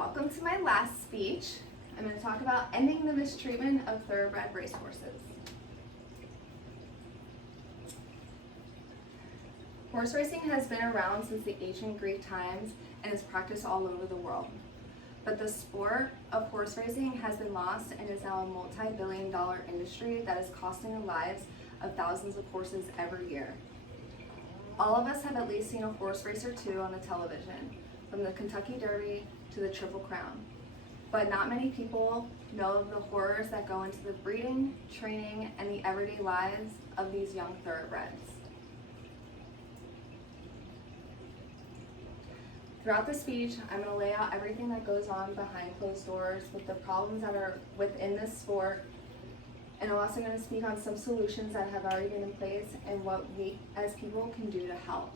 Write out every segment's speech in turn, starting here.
Welcome to my last speech. I'm going to talk about ending the mistreatment of thoroughbred racehorses. Horse racing has been around since the ancient Greek times and is practiced all over the world. But the sport of horse racing has been lost and is now a multi-billion-dollar industry that is costing the lives of thousands of horses every year. All of us have at least seen a horse race or two on the television, from the Kentucky Derby to the Triple Crown. But not many people know of the horrors that go into the breeding, training, and the everyday lives of these young thoroughbreds. Throughout the speech, I'm going to lay out everything that goes on behind closed doors with the problems that are within this sport, and I'm also going to speak on some solutions that have already been in place and what we as people can do to help.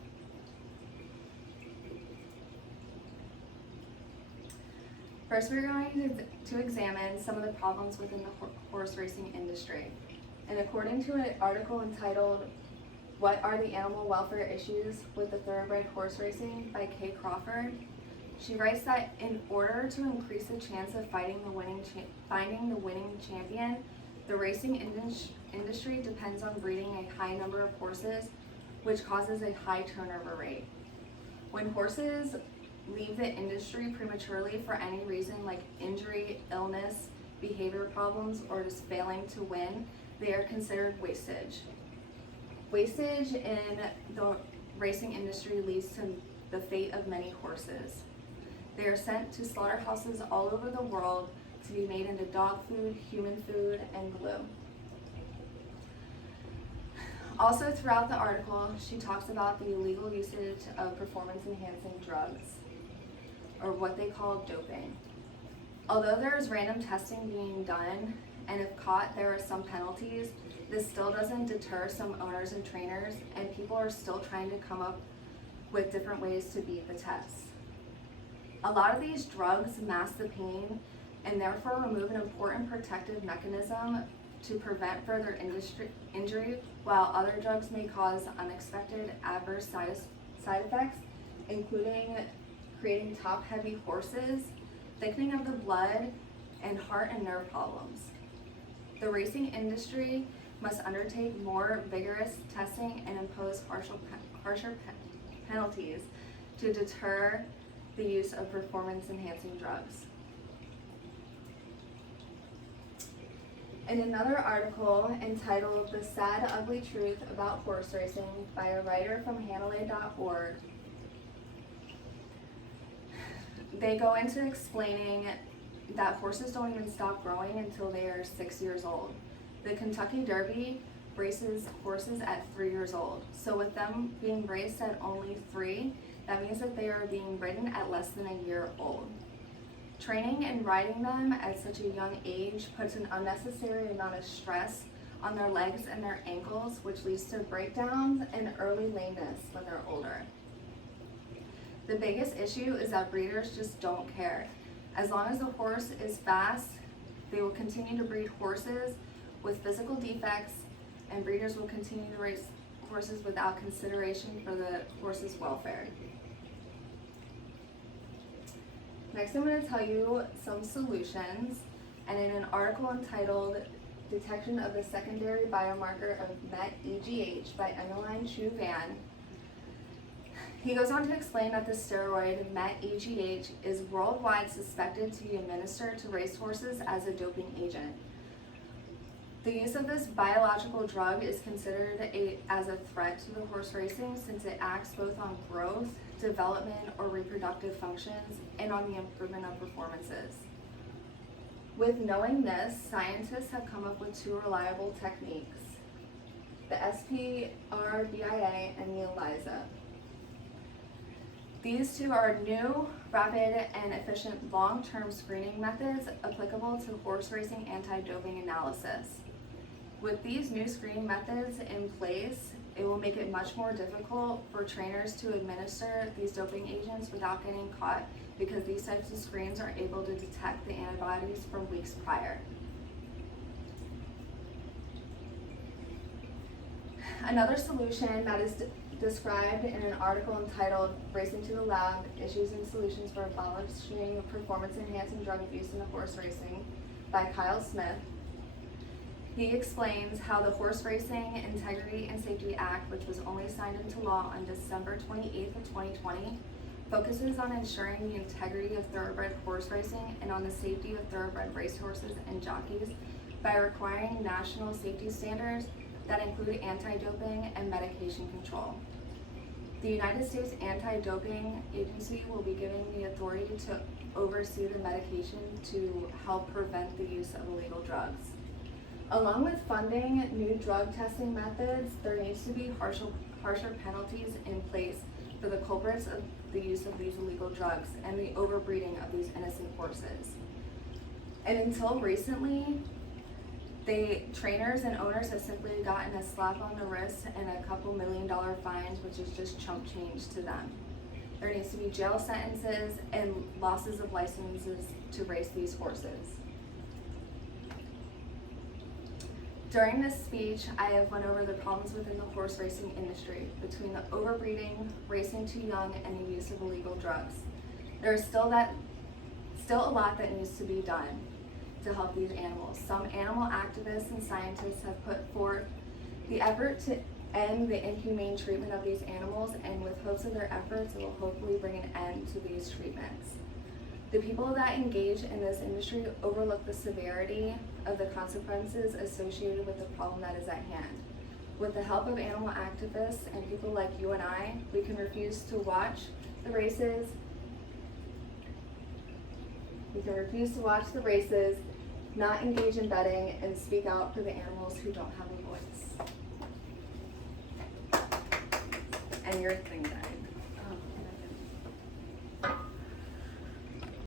First, we're going to examine some of the problems within the horse racing industry. And according to an article entitled, "What are the animal welfare issues with the thoroughbred horse racing?" by Kay Crawford, she writes that in order to increase the chance of finding the winning champion, the racing industry depends on breeding a high number of horses, which causes a high turnover rate. When horses leave the industry prematurely for any reason like injury, illness, behavior problems, or just failing to win, they are considered wastage. Wastage in the racing industry leads to the fate of many horses. They are sent to slaughterhouses all over the world to be made into dog food, human food, and glue. Also, throughout the article, she talks about the illegal usage of performance-enhancing drugs, or what they call doping. Although there is random testing being done, and if caught, there are some penalties, this still doesn't deter some owners and trainers, and people are still trying to come up with different ways to beat the tests. A lot of these drugs mask the pain and therefore remove an important protective mechanism to prevent further injury, while other drugs may cause unexpected adverse side effects, including creating top-heavy horses, thickening of the blood, and heart and nerve problems. The racing industry must undertake more vigorous testing and impose harsher penalties to deter the use of performance-enhancing drugs. In another article entitled "The Sad, Ugly Truth About Horse Racing" by a writer from Hanalei.org, they go into explaining that horses don't even stop growing until they are 6 years old. The Kentucky Derby races horses at 3 years old. So with them being raced at only 3, that means that they are being ridden at less than a year old. Training and riding them at such a young age puts an unnecessary amount of stress on their legs and their ankles, which leads to breakdowns and early lameness when they're older. The biggest issue is that breeders just don't care. As long as the horse is fast, they will continue to breed horses with physical defects, and breeders will continue to race horses without consideration for the horse's welfare. Next, I'm going to tell you some solutions, and in an article entitled "Detection of the Secondary Biomarker of MET-EGH" by Emmeline Chu Van, he goes on to explain that the steroid MET-EGH is worldwide suspected to be administered to racehorses as a doping agent. The use of this biological drug is considered as a threat to the horse racing, since it acts both on growth, development, or reproductive functions, and on the improvement of performances. With knowing this, scientists have come up with 2 reliable techniques: the SPRBIA and the ELISA. These 2 are new, rapid, and efficient long-term screening methods applicable to horse racing anti-doping analysis. With these new screening methods in place, it will make it much more difficult for trainers to administer these doping agents without getting caught, because these types of screens are able to detect the antibodies from weeks prior. Another solution that is described in an article entitled Racing to the Lab, Issues and Solutions for Abolishing Performance-Enhancing Drug Abuse in Horse Racing by Kyle Smith. He explains how the Horse Racing Integrity and Safety Act, which was only signed into law on December 28th of 2020, focuses on ensuring the integrity of thoroughbred horse racing and on the safety of thoroughbred racehorses and jockeys by requiring national safety standards that include anti-doping and medication control. The United States Anti-Doping Agency will be given the authority to oversee the medication to help prevent the use of illegal drugs. Along with funding new drug testing methods, there needs to be harsher penalties in place for the culprits of the use of these illegal drugs and the overbreeding of these innocent horses. And until recently, trainers and owners have simply gotten a slap on the wrist and a couple $1 million fines, which is just chump change to them. There needs to be jail sentences and losses of licenses to race these horses. During this speech, I have went over the problems within the horse racing industry between the overbreeding, racing too young, and the use of illegal drugs. There is still a lot that needs to be done to help these animals. Some animal activists and scientists have put forth the effort to end the inhumane treatment of these animals, and with hopes of their efforts, it will hopefully bring an end to these treatments. The people that engage in this industry overlook the severity of the consequences associated with the problem that is at hand. With the help of animal activists and people like you and I, we can refuse to watch the races. Not engage in betting, and speak out for the animals who don't have a voice. And your thing, Dad.